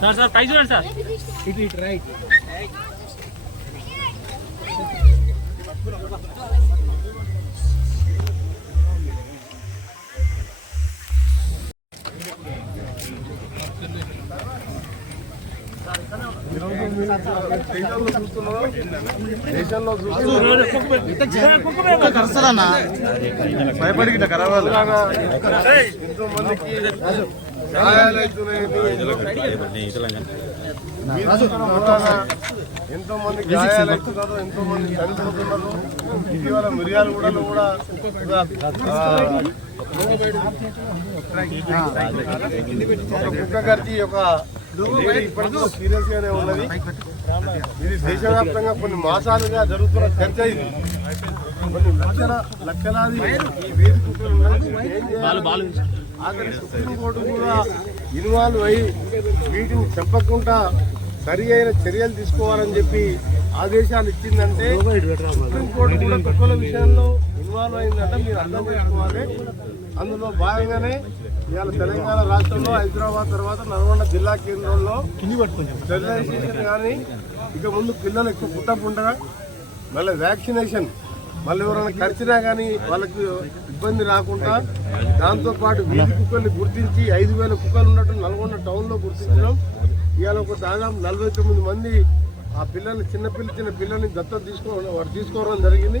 Sir sir పై చూడండి sir. దేశంలో భయపడి గిట్ట కరవాలి? ఎంతో మందికి ఎంతో మంది గాయాలు అవుతున్నారు ఎంతో మంది చనిపోతున్నారు ఇటీవల మిరియాలు కూడా కుక్క గర్జి ఒక ఇప్పటికీ సీరియస్ గానే ఉన్నది ఇది దేశవ్యాప్తంగా కొన్ని మాసాలుగా జరుగుతున్న చర్చ ఇది లక్షల లక్షలాది ఈ వేది కుక్కలు ఉన్నాయి. ఏం చేయాలి? ఆఖరి సుప్రీంకోర్టు కూడా ఇన్వాల్వ్ అయ్యి వీటిని చెప్పకుండా సరి అయిన చర్యలు తీసుకోవాలని చెప్పి ఆదేశాలు ఇచ్చిందంటే సుప్రీంకోర్టు కూడా కుక్కల విషయంలో ఇన్వాల్వ్ అయిందంటే మీరు అర్థం చేసుకోవాలి అందులో భాగంగానే ఇవాళ తెలంగాణ రాష్ట్రంలో హైదరాబాద్ తర్వాత నల్గొండ జిల్లా కేంద్రంలో స్టెరిలైజేషన్ కానీ ఇక ముందు పిల్లలు ఎక్కువ పుట్టకుండా మళ్ళీ వ్యాక్సినేషన్ మళ్ళీ ఎవరైనా ఖర్చునా కానీ వాళ్ళకి ఇబ్బంది రాకుండా దాంతోపాటు వీధి కుక్కల్ని గుర్తించి ఐదు వేల కుక్కలు ఉన్నట్టు నల్గొండ టౌన్లో గుర్తించడం. ఇవాళ ఒక దాదాపు నలభై తొమ్మిది మంది ఆ పిల్లల్ని చిన్నపిల్ల చిన్న పిల్లల్ని దత్తత తీసుకో వారు తీసుకోవడం జరిగింది.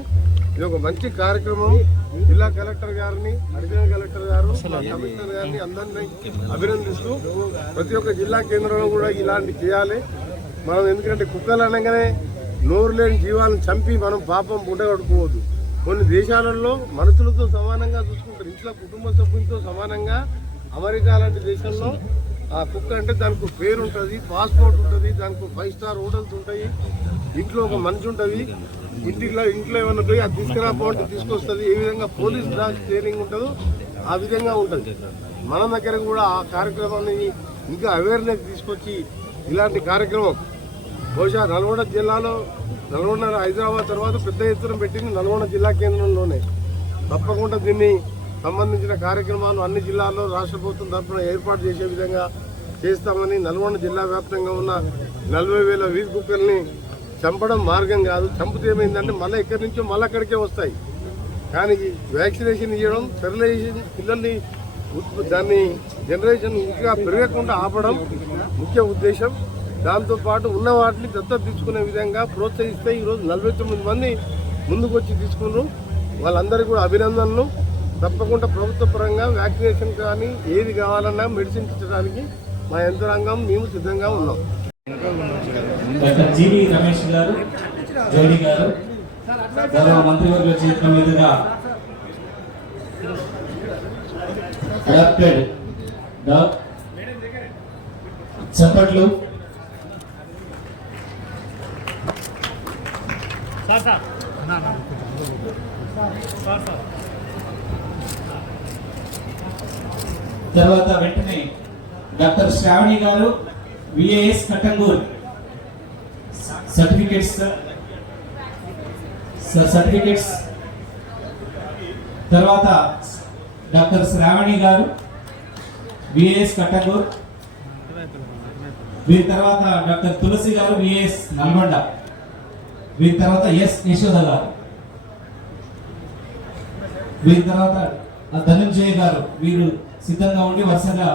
ఇది ఒక మంచి కార్యక్రమం. జిల్లా కలెక్టర్ గారిని అడిషనల్ కలెక్టర్ గారు కమిషనర్ గారిని అందరినీ అభినందిస్తూ ప్రతి ఒక్క జిల్లా కేంద్రంలో కూడా ఇలాంటి చేయాలి. మనం ఎందుకంటే కుక్కలు అనగానే నోరు లేని జీవాలను చంపి మనం పాపం పుట్టగట్టుకోవద్దు కొన్ని దేశాలలో మనుషులతో సమానంగా చూసుకుంటారు. ఇంట్లో కుటుంబ సభ్యులతో సమానంగా అమెరికా లాంటి దేశంలో ఆ కుక్క అంటే దానికి పేరు ఉంటుంది పాస్పోర్ట్ ఉంటుంది దానికి ఫైవ్ స్టార్ హోటల్స్ ఉంటాయి. ఇంట్లో ఒక మనిషి ఉంటుంది. ఇంటిలో ఇంట్లో ఏమైనా పోయి అది తీసుకురాపోతే తీసుకొస్తుంది. ఏ విధంగా పోలీస్ బ్రాంచ్ ట్రైనింగ్ ఉంటుందో ఆ విధంగా ఉంటుంది. మన దగ్గర కూడా ఆ కార్యక్రమాన్ని ఇంకా అవేర్నెస్ తీసుకొచ్చి ఇలాంటి కార్యక్రమం బహుశా నల్గొండ జిల్లాలో నల్గొండ హైదరాబాద్ తర్వాత పెద్ద ఎత్తున పెట్టింది నల్గొండ జిల్లా కేంద్రంలోనే. తప్పకుండా దీన్ని సంబంధించిన కార్యక్రమాలు అన్ని జిల్లాల్లో రాష్ట్ర ప్రభుత్వం తరఫున ఏర్పాటు చేసే విధంగా చేస్తామని నల్గొండ జిల్లా వ్యాప్తంగా ఉన్న నలభై వేల వీధి కుక్కల్ని చంపడం మార్గం కాదు. చంపితే ఏమైందంటే మళ్ళీ ఇక్కడి నుంచో మళ్ళీ అక్కడికే వస్తాయి. కానీ వ్యాక్సినేషన్ ఇవ్వడం స్టెరిలైజేషన్ పిల్లల్ని దాన్ని జనరేషన్ ఇంకా పెరగకుండా ఆపడం ముఖ్య ఉద్దేశం. దాంతో పాటు ఉన్న వాటిని దత్తత తీసుకునే విధంగా ప్రోత్సహిస్తే ఈరోజు నలభై తొమ్మిది మంది ముందుకు వచ్చి తీసుకున్నారు. వాళ్ళందరికీ కూడా అభినందనలు. తప్పకుండా ప్రభుత్వ పరంగా వ్యాక్సినేషన్ కానీ ఏది కావాలన్నా మెడిసిన్ ఇచ్చడానికి మా యంత్రాంగం మేము సిద్ధంగా ఉన్నాం. రమేష్ గారు జోడి గారు మంత్రివర్గ చేతుల మీదుగా అడాప్టెడ్ చప్పట్లు సార్ సార్ సార్ సార్ తర్వాత వెంటనే డాక్టర్ శ్రావణి గారు విఏఎస్ కట్టంగూర్. సర్టిఫికేట్స్ సర్టిఫికేట్స్ తర్వాత డాక్టర్ శ్రావణి గారు విఏఎస్ కట్టంగూర్. వీరి తర్వాత డాక్టర్ తులసి గారు విఏఎస్ నల్గొండ. వీరి తర్వాత ఎస్ యశోద గారు. వీరి తర్వాత ధనుంజయ గారు వీరు సిద్ధంగా ఉండి వరుసగా